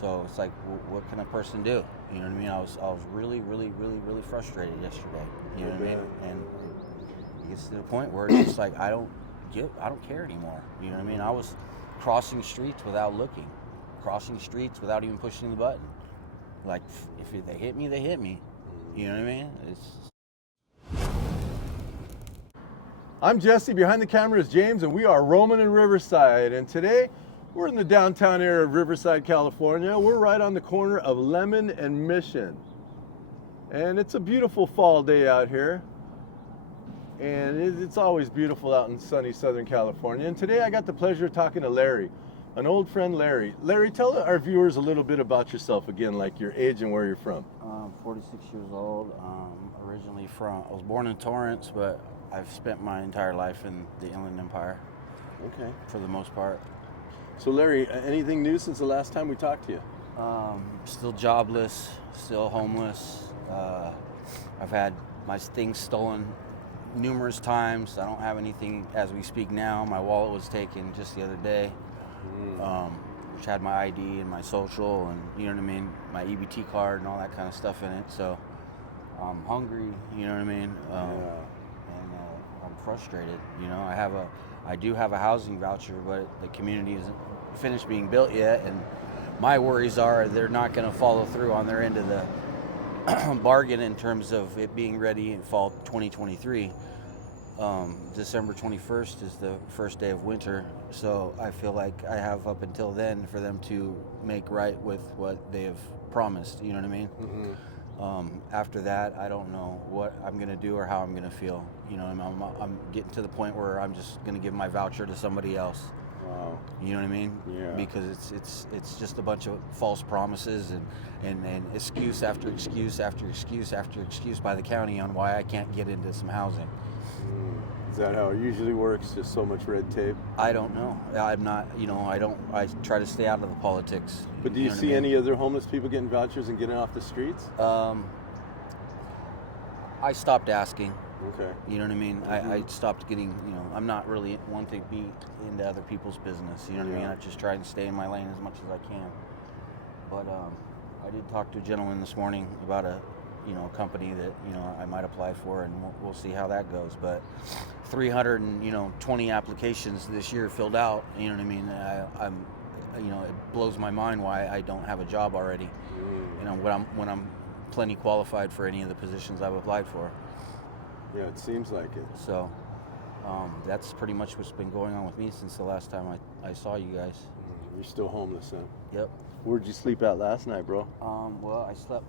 So it's like, what can a person do? You know what I mean? I was really, really, really, really frustrated yesterday. You know what I mean? And it gets to the point where it's just like I don't care anymore. You know what I mean? I was crossing streets without looking, crossing streets without even pushing the button. Like if they hit me, they hit me. You know what I mean? I'm Jesse, behind the camera is James, and we are roaming in Riverside. And today, we're in the downtown area of Riverside, California. We're right on the corner of Lemon and Mission. And it's a beautiful fall day out here. And it's always beautiful out in sunny Southern California. And today I got the pleasure of talking to Larry, an old friend, Larry. Larry, tell our viewers a little bit about yourself again, like your age and where you're from. I'm 46 years old. Originally I was born in Torrance, but I've spent my entire life in the Inland Empire. Okay. For the most part. So Larry, anything new since the last time we talked to you? Still jobless, still homeless. I've had my things stolen numerous times. I don't have anything as we speak now. My wallet was taken just the other day, which had my ID and my social and, you know what I mean, my EBT card and all that kind of stuff in it. So I'm hungry, you know what I mean? I'm frustrated. You know, I do have a housing voucher, but the community isn't finished being built yet, and my worries are they're not going to follow through on their end of the bargain in terms of it being ready in fall 2023. December 21st is the first day of winter, so I feel like I have up until then for them to make right with what they have promised. You know what I mean? Mm-hmm. After that, I don't know what I'm going to do or how I'm going to feel. You know, I'm getting to the point where I'm just going to give my voucher to somebody else. Wow. You know what I mean? Yeah. Because it's just a bunch of false promises and excuse after excuse after excuse after excuse by the county on why I can't get into some housing. Is that how it usually works? Just so much red tape? I don't know. I'm not, I try to stay out of the politics. But do you see any other homeless people getting vouchers and getting off the streets? I stopped asking. Okay. You know what I mean? Mm-hmm. I stopped getting, I'm not really one to be into other people's business. You know what I mean? I just try and stay in my lane as much as I can. But I did talk to a gentleman this morning about a company that, I might apply for, and we'll see how that goes. But 320 applications this year filled out, you know what I mean? It blows my mind why I don't have a job already. When I'm plenty qualified for any of the positions I've applied for. Yeah, it seems like it. So that's pretty much what's been going on with me since the last time I saw you guys. You're still homeless, huh? Yep. Where'd you sleep at last night, bro? Well, I slept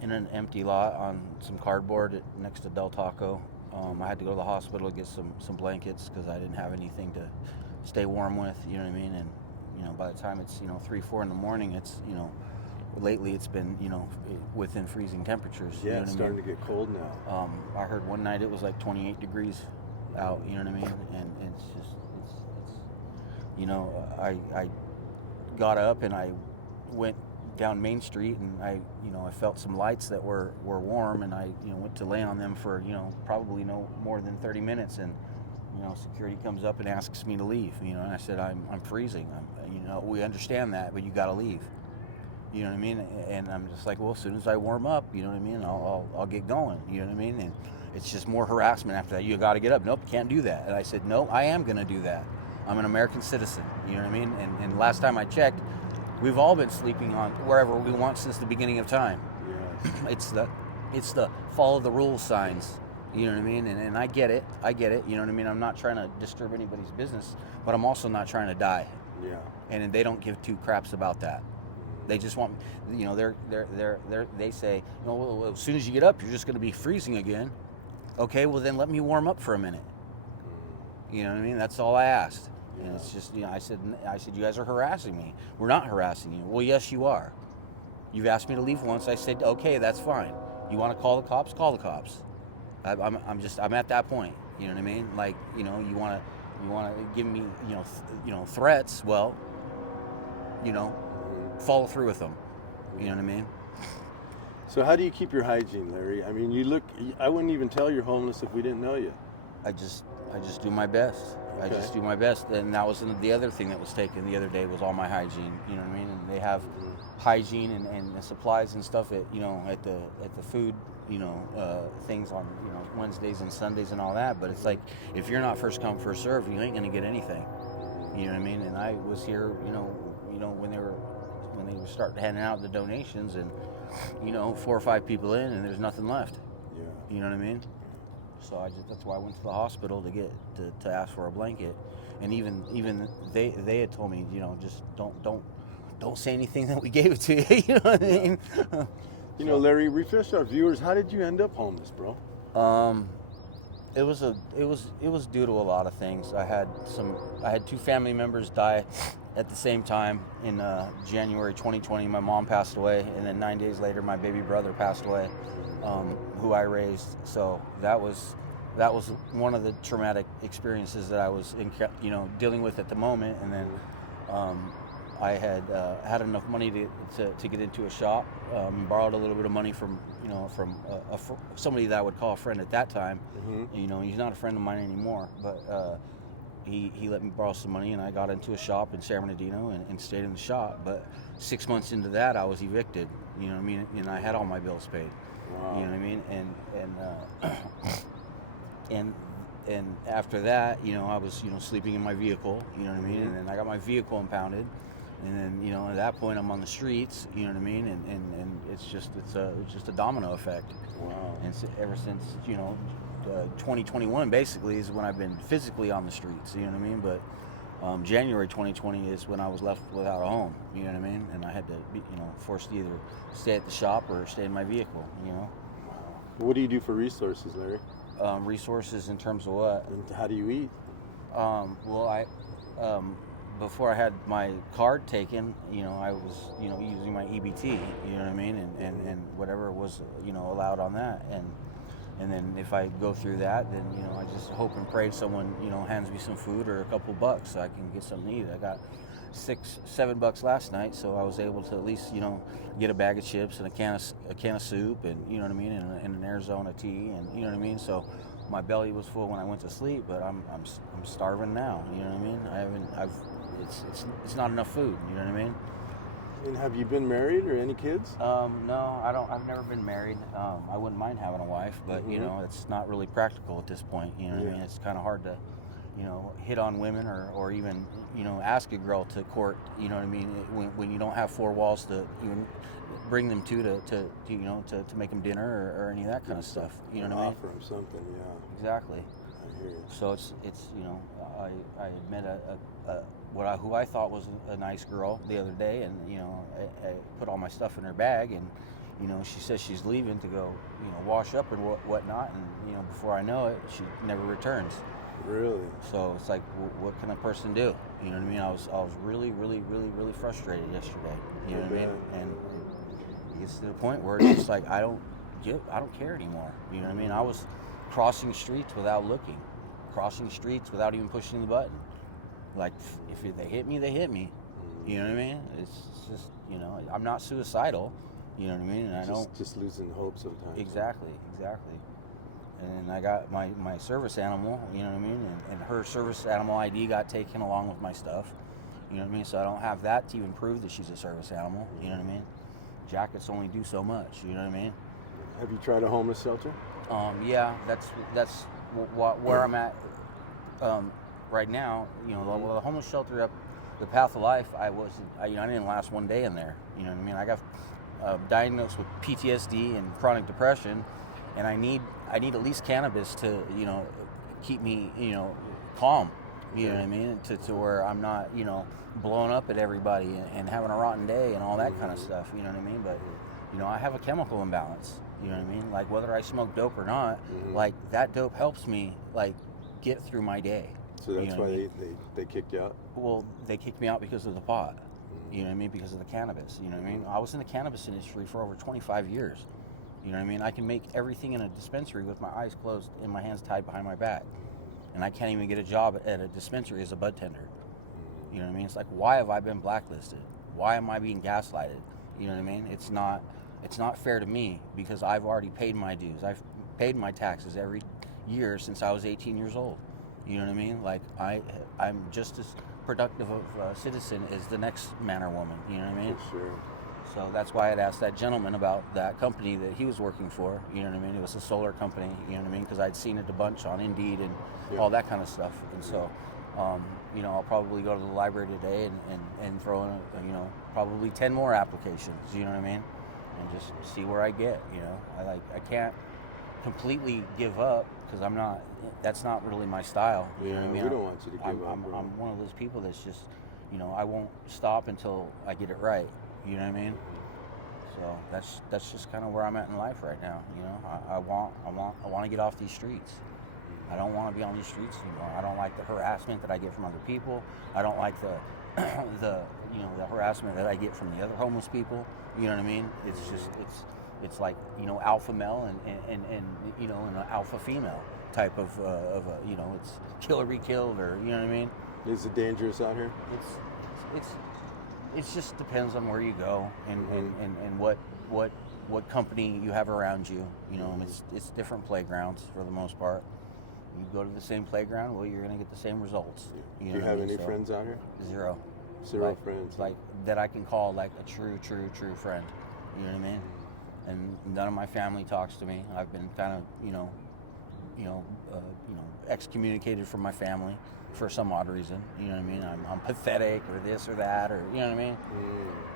in an empty lot on some cardboard next to Del Taco. I had to go to the hospital to get some blankets because I didn't have anything to stay warm with, you know what I mean? And, by the time it's, 3, 4 in the morning, it's, lately it's been, within freezing temperatures. Yeah, it's starting to get cold now. I heard one night it was like 28 degrees out, you know what I mean? And it's just, I got up and I went down Main Street and I felt some lights that were warm, and I, went to lay on them for, probably no more than 30 minutes. And, security comes up and asks me to leave, and I said, I'm freezing. We understand that, but you got to leave. You know what I mean? And I'm just like, well, as soon as I warm up, you know what I mean, I'll get going. You know what I mean? And it's just more harassment after that. You got to get up. Nope, can't do that. And I said, no, I am going to do that. I'm an American citizen. You know what I mean? And last time I checked, we've all been sleeping on wherever we want since the beginning of time. Yes. It's the follow the rules signs. You know what I mean? And I get it. You know what I mean? I'm not trying to disturb anybody's business, but I'm also not trying to die. Yeah. And they don't give two craps about that. They just want, they say, well, as soon as you get up, you're just going to be freezing again. Okay, well then let me warm up for a minute. You know what I mean? That's all I asked. And it's just, I said, you guys are harassing me. We're not harassing you. Well, yes, you are. You've asked me to leave once. I said, okay, that's fine. You want to call the cops? Call the cops. I'm at that point. You know what I mean? Like, you want to give me, threats. Well, follow through with them. You know what I mean? So how do you keep your hygiene, Larry? I mean, I wouldn't even tell you're homeless if we didn't know you. I just do my best. Okay. I just do my best. And that was the other thing that was taken the other day was all my hygiene. You know what I mean? And they have hygiene and the supplies and stuff at at the food things on Wednesdays and Sundays and all that. But it's like, if you're not first come first serve, you ain't gonna get anything. You know what I mean? And I was here, when they were starting handing out the donations, and 4 or 5 people in, and there's nothing left. Yeah. You know what I mean? So that's why I went to the hospital to ask for a blanket, and even they had told me, just don't say anything that we gave it to you. You know what I mean? Larry, refresh our viewers. How did you end up homeless, bro? It was due to a lot of things. I had 2 family members die at the same time in January 2020. My mom passed away, and then 9 days later, my baby brother passed away, who I raised. So that was one of the traumatic experiences that I was dealing with at the moment. And then I had enough money to get into a shop, borrowed a little bit of money from somebody that I would call a friend at that time. Mm-hmm. He's not a friend of mine anymore, but he let me borrow some money, and I got into a shop in San Bernardino and stayed in the shop. But 6 months into that, I was evicted. You know what I mean? And I had all my bills paid. Wow. You know what I mean? And after that, I was sleeping in my vehicle. You know what I mean? Mm-hmm. And then I got my vehicle impounded. And then, at that point, I'm on the streets, you know what I mean? And it's just a domino effect. Wow. And so ever since, 2021 basically is when I've been physically on the streets, you know what I mean? But January 2020 is when I was left without a home, you know what I mean? And I had to be, forced to either stay at the shop or stay in my vehicle, Wow. What do you do for resources, Larry? Resources in terms of what? And how do you eat? Before I had my card taken, I was, using my EBT, you know what I mean, and whatever was, allowed on that, and then if I go through that, then I just hope and pray someone hands me some food or a couple bucks so I can get something to eat. I got $6-7 last night, so I was able to at least get a bag of chips and a can of soup, and you know what I mean, and an Arizona tea, and you know what I mean. So my belly was full when I went to sleep, but I'm starving now. You know what I mean? It's not enough food. You know what I mean? And have you been married or any kids? No, I don't. I've never been married. I wouldn't mind having a wife, but Mm-hmm. It's not really practical at this point. You know what I mean? It's kind of hard to, hit on women or even ask a girl to court. You know what I mean? When you don't have 4 walls to even bring them to make them dinner or any of that kind of stuff. You know what I mean? Offer them something, yeah. Exactly. I hear you. So it's I met who I thought was a nice girl the other day, and I put all my stuff in her bag, and she says she's leaving to go wash up and whatnot, and before I know it, she never returns. Really? So it's like, what can a person do? You know what I mean? I was really, really, really, really frustrated yesterday. You know what I mean? And it gets to the point where it's just like I don't care anymore. You know what I mean? I was crossing streets without looking, crossing streets without even pushing the button. Like, if they hit me, they hit me. You know what I mean? It's just, I'm not suicidal. You know what I mean? And I don't just losing hope sometimes. Exactly. And I got my service animal, you know what I mean? And her service animal ID got taken along with my stuff. You know what I mean? So I don't have that to even prove that she's a service animal. You know what I mean? Jackets only do so much. You know what I mean? Have you tried a homeless shelter? Yeah, that's where I'm at right now. The homeless shelter up the Path of Life, I didn't last one day in there. You know what I mean? I got diagnosed with PTSD and chronic depression, and I need at least cannabis to keep me calm. You know what I mean? To where I'm not blowing up at everybody and having a rotten day and all that kind of stuff. You know what I mean? But I have a chemical imbalance. You know what I mean? Like, whether I smoke dope or not, like, that dope helps me like get through my day. So that's why they kicked you out? Well, they kicked me out because of the pot. You know what I mean? Because of the cannabis. You know what I mean? I was in the cannabis industry for over 25 years. You know what I mean? I can make everything in a dispensary with my eyes closed and my hands tied behind my back. And I can't even get a job at a dispensary as a bud tender. You know what I mean? It's like, why have I been blacklisted? Why am I being gaslighted? You know what I mean? It's not fair to me, because I've already paid my dues. I've paid my taxes every year since I was 18 years old. You know what I mean? Like, I'm just as productive of a citizen as the next man or woman. You know what I mean? For sure. So that's why I'd asked that gentleman about that company that he was working for. You know what I mean? It was a solar company. You know what I mean? Because I'd seen it a bunch on Indeed and all that kind of stuff. And so, you know, I'll probably go to the library today and throw in, probably 10 more applications. You know what I mean? And just see where I get. You know, I can't completely give up because that's not really my style. You know what I mean? We don't want you to give up. I'm one of those people that's just, you know, I won't stop until I get it right. You know what I mean? So that's just kind of where I'm at in life right now. You know, I want to get off these streets. I don't want to be on these streets anymore. I don't like the harassment that I get from other people. I don't like the harassment that I get from the other homeless people. You know what I mean? It's just it's like, you know, alpha male and you know, and an alpha female type of you know, it's kill or be killed, or you know what I mean? Is it dangerous out here? It just depends on where you go and what company you have around you. You know, it's different playgrounds for the most part. You go to the same playground, well, you're going to get the same results. Do you have any friends out here? Zero. Zero friends. Like that I can call like a true friend. You know what I mean? And none of my family talks to me. I've been kind of, excommunicated from my family for some odd reason. You know what I mean? I'm pathetic or this or that, or you know what I mean?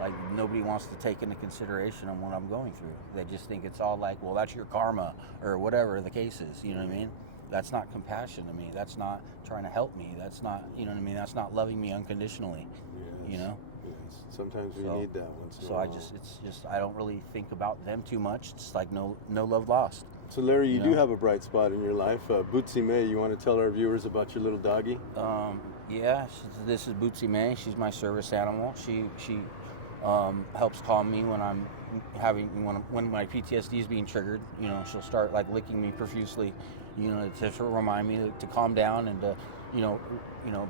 Like nobody wants to take into consideration on what I'm going through. They just think it's all like, well, that's your karma or whatever the case is. You know what I mean? That's not compassion to me. That's not trying to help me. That's not, you know what I mean? That's not loving me unconditionally. Yes. You know? Yes. Sometimes we need that once in a So while. it's just I don't really think about them too much. It's like no love lost. So Larry, you do have a bright spot in your life. Bootsy May, you want to tell our viewers about your little doggy? Yeah, this is Bootsy May. She's my service animal. She helps calm me when I'm when my PTSD is being triggered. You know, she'll start like licking me profusely, you know, to remind me to calm down and to,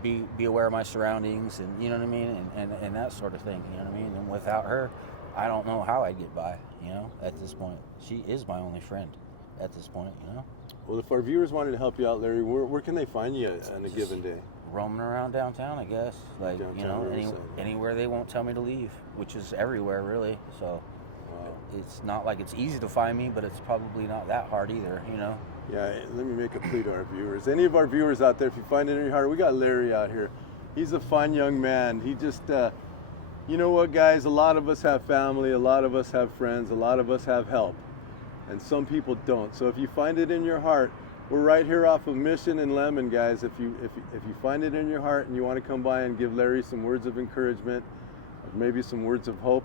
be aware of my surroundings, and you know what I mean, and that sort of thing. You know what I mean. And without her, I don't know how I'd get by. You know, at this point, she is my only friend. At this point, you know. Well, if our viewers wanted to help you out, Larry, where can they find you on a given day? Roaming around downtown, I guess. Like, Downtown you know, Riverside. anywhere they won't tell me to leave, which is everywhere, really. So it's not like it's easy to find me, but it's probably not that hard either, you know. Yeah, let me make a plea to our viewers. Any of our viewers out there, if you find it in your heart, we got Larry out here. He's a fun young man. He just, you know what, guys? A lot of us have family, a lot of us have friends, a lot of us have help, and some people don't. So if you find it in your heart, we're right here off of Mission and Lemon, guys. If you find it in your heart and you want to come by and give Larry some words of encouragement, or maybe some words of hope,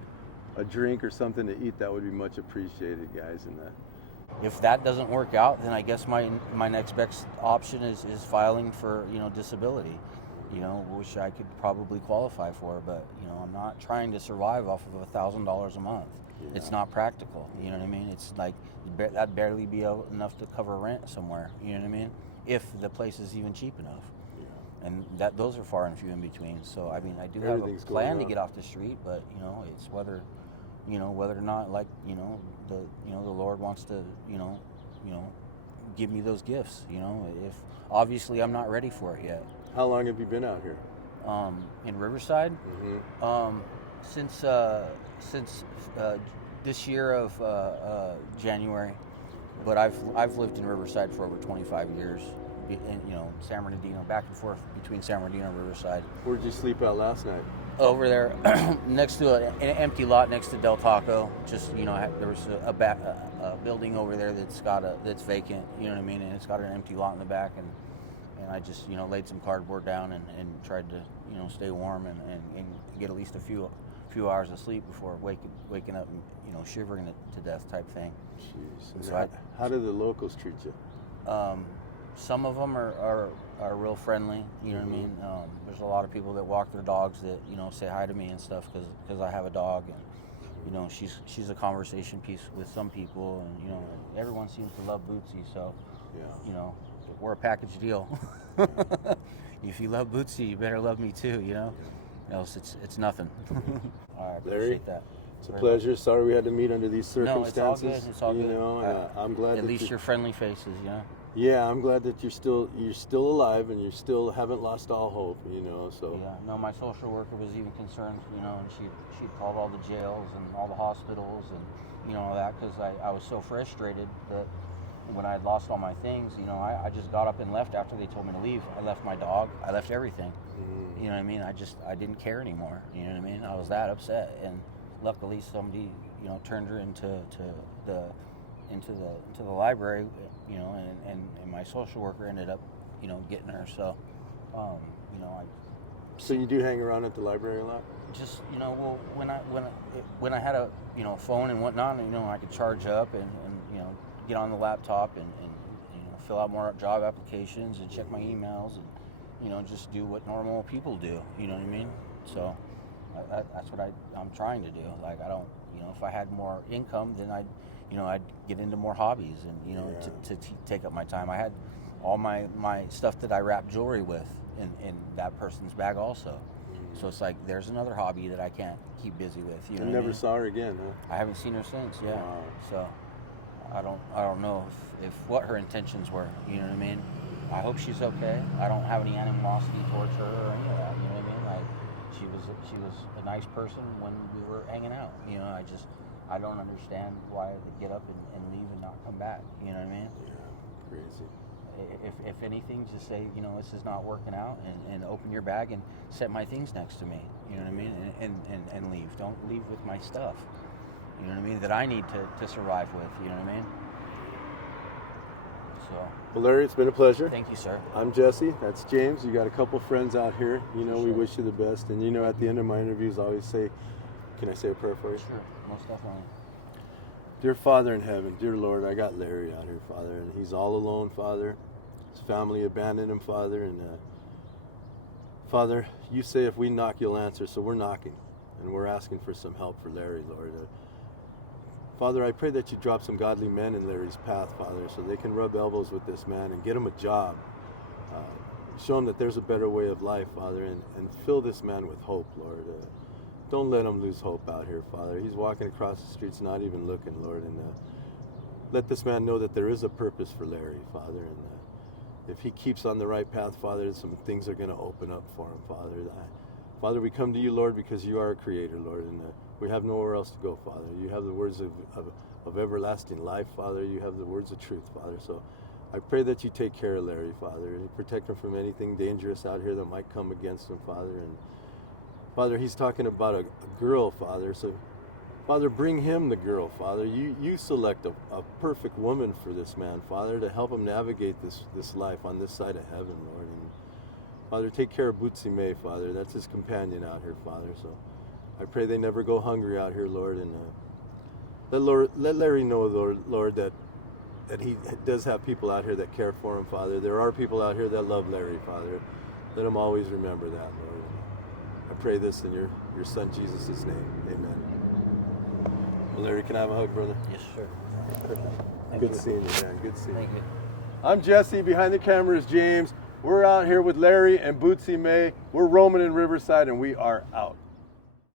a drink or something to eat, that would be much appreciated, guys. And if that doesn't work out, then I guess my next best option is filing for, you know, disability, you know, which I could probably qualify for, but you know, I'm not trying to survive off of $1,000 a month. Yeah. It's not practical, you know what I mean? It's like that'd barely be enough to cover rent somewhere, you know what I mean? If the place is even cheap enough. Yeah. And those are far and few in between. So I mean, I do have a plan to get off the street, but you know, it's whether or not, like, the Lord wants to, give me those gifts, you know. If obviously I'm not ready for it yet. How long have you been out here? In Riverside? Mm-hmm. Since this year of January, but I've lived in Riverside for over 25 years. In, you know, San Bernardino, back and forth between San Bernardino and Riverside. Where'd you sleep out last night? Over there, next to an empty lot next to Del Taco. Just, you know, there was a building over there that's vacant. You know what I mean? And it's got an empty lot in the back, and I just, you know, laid some cardboard down and tried to, you know, stay warm and get at least a few hours of sleep before waking up and, you know, shivering to death type thing. Jeez. So how do the locals treat you? Some of them are real friendly, you know what I mean? There's a lot of people that walk their dogs that, you know, say hi to me and stuff because I have a dog, and, you know, she's a conversation piece with some people, and, you know, everyone seems to love Bootsy, so, you know, we're a package deal. If you love Bootsy, you better love me too, you know? Else it's nothing. All right, Larry, appreciate that. it's a pleasure. Sorry we had to meet under these circumstances. No, it's all good. It's all good. You know, I'm glad at least your friendly faces, you know? Yeah, I'm glad that you're still alive and you still haven't lost all hope, you know. So Yeah, no, my social worker was even concerned, you know, and she called all the jails and all the hospitals and, you know, all that, because I was so frustrated that when I had lost all my things, you know, I just got up and left after they told me to leave. I left my dog, I left everything. You know what I mean? I didn't care anymore. You know what I mean? I was that upset, and luckily somebody, you know, turned her into the library, you know, and my social worker ended up, you know, getting her. So, you know, So you do hang around at the library a lot? just, you know, well, when I had a, you know, phone and whatnot, you know, I could charge up and you know, get on the laptop and you know, fill out more job applications and check my emails and, you know, just do what normal people do. You know what I mean? So that's what I'm trying to do. Like, I don't, you know, if I had more income, then I'd get into more hobbies and, you know, to take up my time. I had all my stuff that I wrap jewelry with in that person's bag also. So it's like, there's another hobby that I can't keep busy with. You know, never saw her again, huh? I haven't seen her since. Yeah. Wow. So I don't know if what her intentions were. You know what I mean? I hope she's okay. I don't have any animosity towards her or any of that. You know what I mean? Like, she was a nice person when we were hanging out. You know, I don't understand why they get up and leave and not come back. You know what I mean? Yeah, crazy. If anything, just say, you know, this is not working out, and open your bag and set my things next to me. You know what I mean? And leave. Don't leave with my stuff. You know what I mean? That I need to survive with. You know what I mean? So. Well, Larry, it's been a pleasure. Thank you, sir. I'm Jesse. That's James. You got a couple friends out here. You know, we Sure. wish you the best. And you know, at the end of my interviews, I always say, can I say a prayer for you? Sure, most definitely. Dear Father in heaven, dear Lord, I got Larry out here, Father, and he's all alone, Father. His family abandoned him, Father, and Father, you say if we knock, you'll answer, so we're knocking, and we're asking for some help for Larry, Lord. Father, I pray that you drop some godly men in Larry's path, Father, so they can rub elbows with this man and get him a job. Show him that there's a better way of life, Father, and fill this man with hope, Lord. Don't let him lose hope out here, Father. He's walking across the streets not even looking, Lord, and let this man know that there is a purpose for Larry, Father, and if he keeps on the right path, Father, some things are going to open up for him, Father. Father, we come to you, Lord, because you are a creator, Lord, and we have nowhere else to go, Father. You have the words of everlasting life, Father. You have the words of truth, Father. So I pray that you take care of Larry, Father, and protect him from anything dangerous out here that might come against him, Father. And Father, he's talking about a girl, Father. So, Father, bring him the girl, Father. You select a perfect woman for this man, Father, to help him navigate this life on this side of heaven, Lord. And Father, take care of Bootsy May, Father. That's his companion out here, Father. So I pray they never go hungry out here, Lord. And let Larry know, Lord, that he does have people out here that care for him, Father. There are people out here that love Larry, Father. Let him always remember that, Lord. I pray this in your son Jesus' name. Amen. Well, Larry, can I have a hug, brother? Yes, sir. Perfect. Good seeing you, man. Good seeing you. Thank you. I'm Jesse. Behind the camera is James. We're out here with Larry and Bootsy May. We're roaming in Riverside, and we are out.